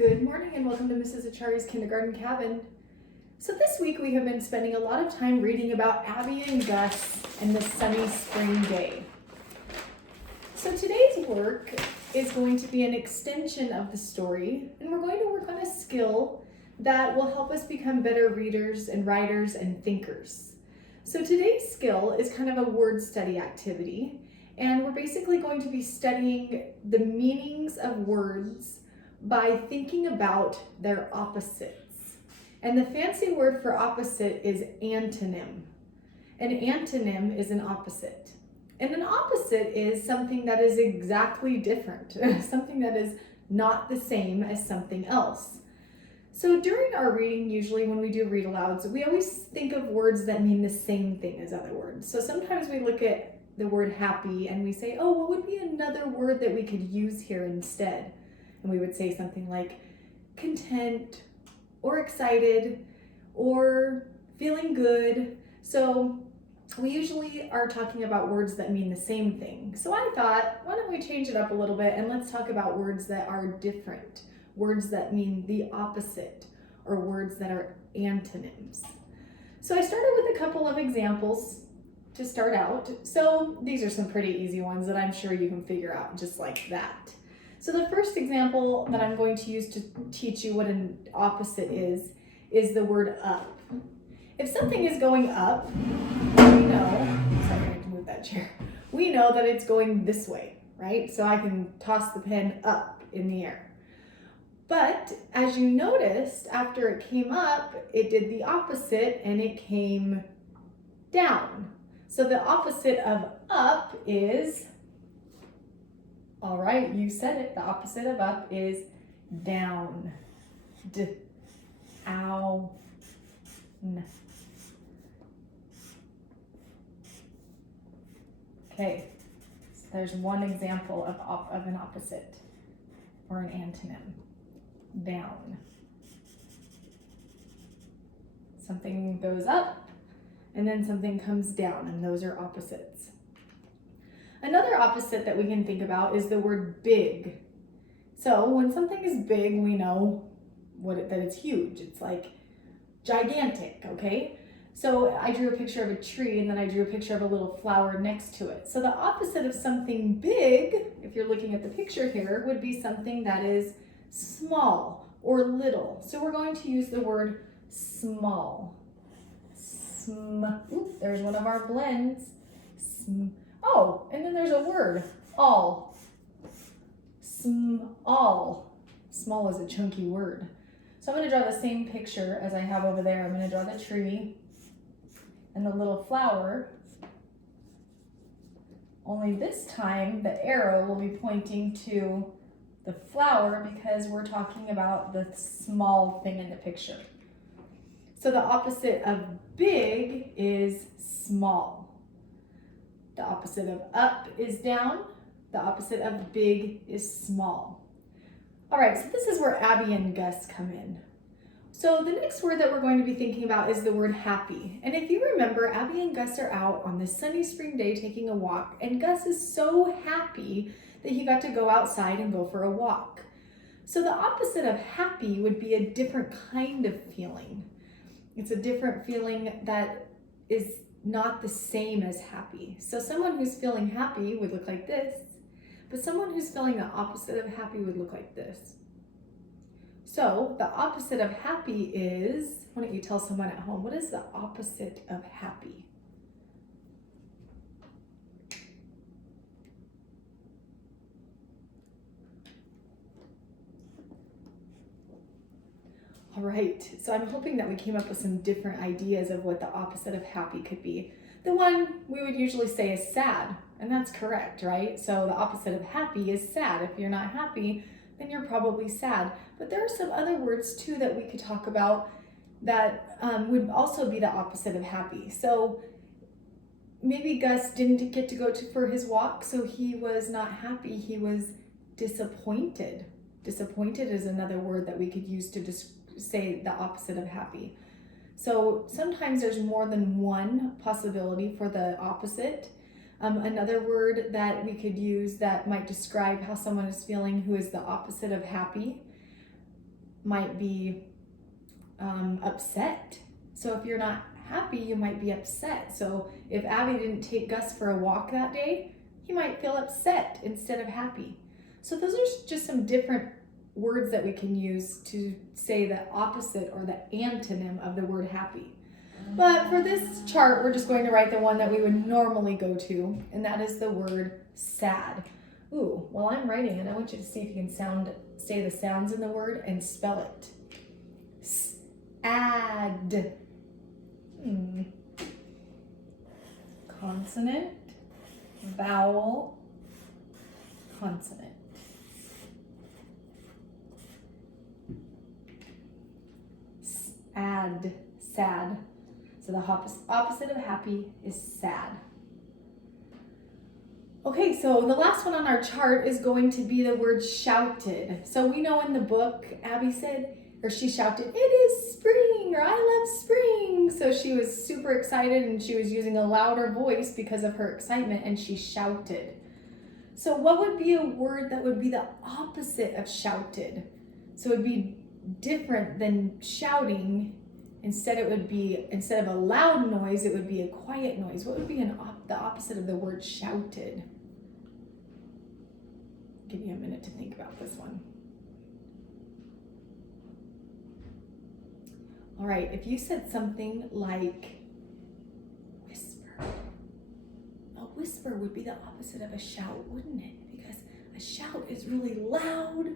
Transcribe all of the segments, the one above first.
Good morning and welcome to Mrs. Achari's Kindergarten Cabin. So this week we have been spending a lot of time reading about Abby and Gus and the sunny spring day. So today's work is going to be an extension of the story, and we're going to work on a skill that will help us become better readers and writers and thinkers. So today's skill is kind of a word study activity, and we're basically going to be studying the meanings of words by thinking about their opposites. And the fancy word for opposite is antonym. An antonym is an opposite. And an opposite is something that is exactly different, something that is not the same as something else. So during our reading, usually when we do read alouds, we always think of words that mean the same thing as other words. So sometimes we look at the word happy and we say, oh, what would be another word that we could use here instead? And we would say something like content or excited or feeling good. So we usually are talking about words that mean the same thing. So I thought, why don't we change it up a little bit and let's talk about words that are different, words that mean the opposite, or words that are antonyms. So I started with a couple of examples to start out. So these are some pretty easy ones that I'm sure you can figure out just like that. So the first example that I'm going to use to teach you what an opposite is the word up. If something is going up, we know, sorry, I have to move that chair. We know that it's going this way, right? So I can toss the pen up in the air. But as you noticed, after it came up, it did the opposite and it came down. So the opposite of up is, all right, you said it. The opposite of up is down. Down. Okay, so there's one example of an opposite or an antonym. Down. Something goes up and then something comes down, and those are opposites. Another opposite that we can think about is the word big. So when something is big, we know that it's huge. It's like gigantic, okay? So I drew a picture of a tree and then I drew a picture of a little flower next to it. So the opposite of something big, if you're looking at the picture here, would be something that is small or little. So we're going to use the word small. Oops, there's one of our blends. Oh, and then there's a word, all. Small. Small is a chunky word. So I'm going to draw the same picture as I have over there. I'm going to draw the tree and the little flower. Only this time the arrow will be pointing to the flower because we're talking about the small thing in the picture. So the opposite of big is small. The opposite of up is down. The opposite of big is small. All right, so this is where Abby and Gus come in. So the next word that we're going to be thinking about is the word happy. And if you remember, Abby and Gus are out on this sunny spring day taking a walk, and Gus is so happy that he got to go outside and go for a walk. So the opposite of happy would be a different kind of feeling. It's a different feeling that is not the same as happy. So someone who's feeling happy would look like this, but someone who's feeling the opposite of happy would look like this. So the opposite of happy is, why don't you tell someone at home, what is the opposite of happy? All right, so I'm hoping that we came up with some different ideas of what the opposite of happy could be. The one we would usually say is sad, and that's correct, right? So the opposite of happy is sad. If you're not happy, then you're probably sad. But there are some other words too that we could talk about that would also be the opposite of happy. So maybe Gus didn't get to go for his walk, so he was not happy, he was disappointed. Disappointed is another word that we could use to say the opposite of happy. So sometimes there's more than one possibility for the opposite. Another word that we could use that might describe how someone is feeling who is the opposite of happy might be upset. So if you're not happy, you might be upset. So if Abby didn't take Gus for a walk that day, he might feel upset instead of happy. So those are just some different words that we can use to say the opposite or the antonym of the word happy. But for this chart, we're just going to write the one that we would normally go to, and that is the word sad. Ooh, while I'm writing it, I want you to see if you can say the sounds in the word and spell it. Sad. Consonant, vowel, consonant. Sad. So the opposite of happy is sad. Okay, so the last one on our chart is going to be the word shouted. So we know in the book, Abby said, or she shouted, "It is spring," or "I love spring." So she was super excited and she was using a louder voice because of her excitement, and she shouted. So what would be a word that would be the opposite of shouted? So it would be different than shouting. Instead of a loud noise, it would be a quiet noise. What would be the opposite of the word shouted? I'll give you a minute to think about this one. All right, if you said something like whisper, a whisper would be the opposite of a shout, wouldn't it? Because a shout is really loud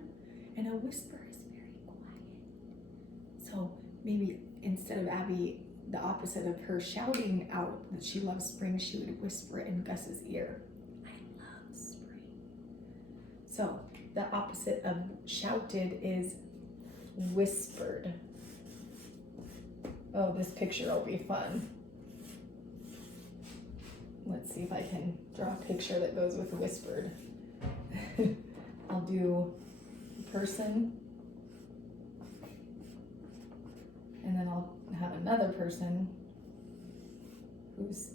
and a whisper is very quiet. So maybe instead of Abby, the opposite of her shouting out that she loves spring, she would whisper it in Gus's ear. "I love spring." So the opposite of shouted is whispered. Oh, this picture will be fun. Let's see if I can draw a picture that goes with whispered. I'll do person, and then I'll have another person who's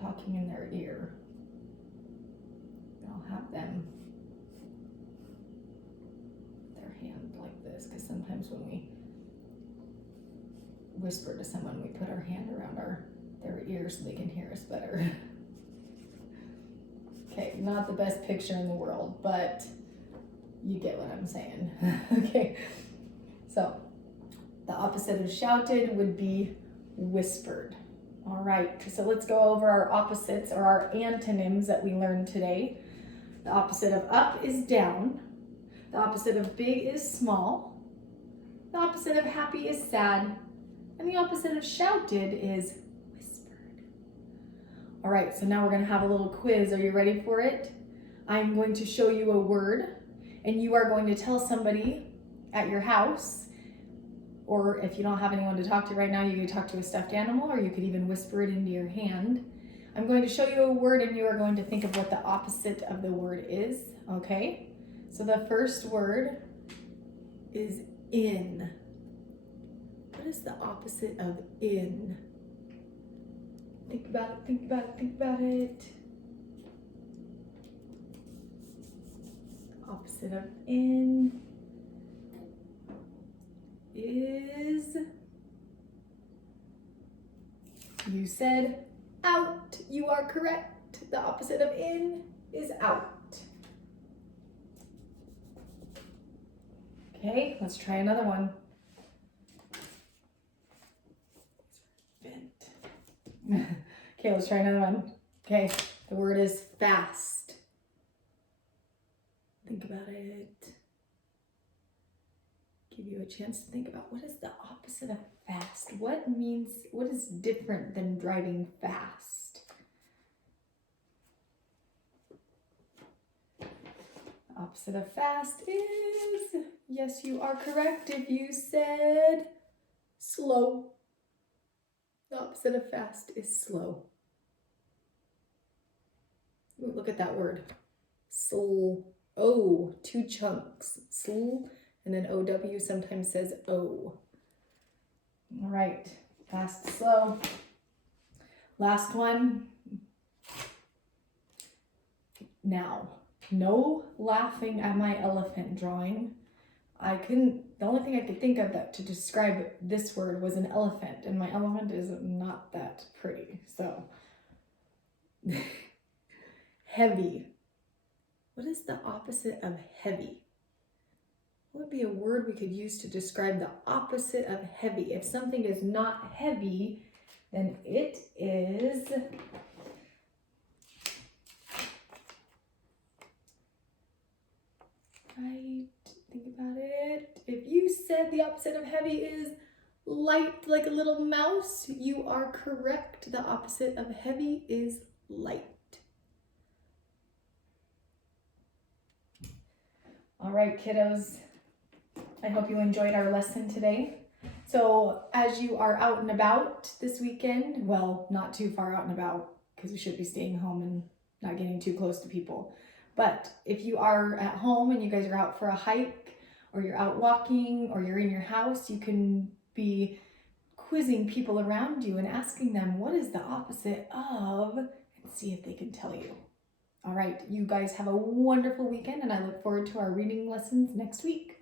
talking in their ear. I'll have them put their hand like this, because sometimes when we whisper to someone, we put our hand around their ear so they can hear us better. Okay, not the best picture in the world, but you get what I'm saying. Okay, so the opposite of shouted would be whispered. All right, so let's go over our opposites or our antonyms that we learned today. The opposite of up is down. The opposite of big is small. The opposite of happy is sad. And the opposite of shouted is whispered. All right, so now we're going to have a little quiz. Are you ready for it? I'm going to show you a word, and you are going to tell somebody at your house, or if you don't have anyone to talk to right now, you can talk to a stuffed animal, or you could even whisper it into your hand. I'm going to show you a word, and you are going to think of what the opposite of the word is, okay? So the first word is in. What is the opposite of in? Think about it, think about it, think about it. The opposite of in is, you said out. You are correct. The opposite of in is out. Okay, let's try another one. Okay, let's try another one. Okay, the word is fast. Think about it. Give you a chance to think about what is the opposite of fast? What is different than driving fast? The opposite of fast is, yes, you are correct if you said slow. The opposite of fast is slow. Ooh, look at that word. Slow. O, two chunks. Slow, and then OW sometimes says O. All right, fast, slow. Last one. Now. No laughing at my elephant drawing. The only thing I could think of that to describe this word was an elephant, and my elephant is not that pretty, so. Heavy. What is the opposite of heavy? What would be a word we could use to describe the opposite of heavy? If something is not heavy, then it is right. Think about it. If you said the opposite of heavy is light, like a little mouse, you are correct. The opposite of heavy is light. All right, kiddos. I hope you enjoyed our lesson today. So as you are out and about this weekend, well, not too far out and about because we should be staying home and not getting too close to people. But if you are at home and you guys are out for a hike, or you're out walking, or you're in your house, you can be quizzing people around you and asking them, what is the opposite of, and see if they can tell you. All right, you guys have a wonderful weekend, and I look forward to our reading lessons next week.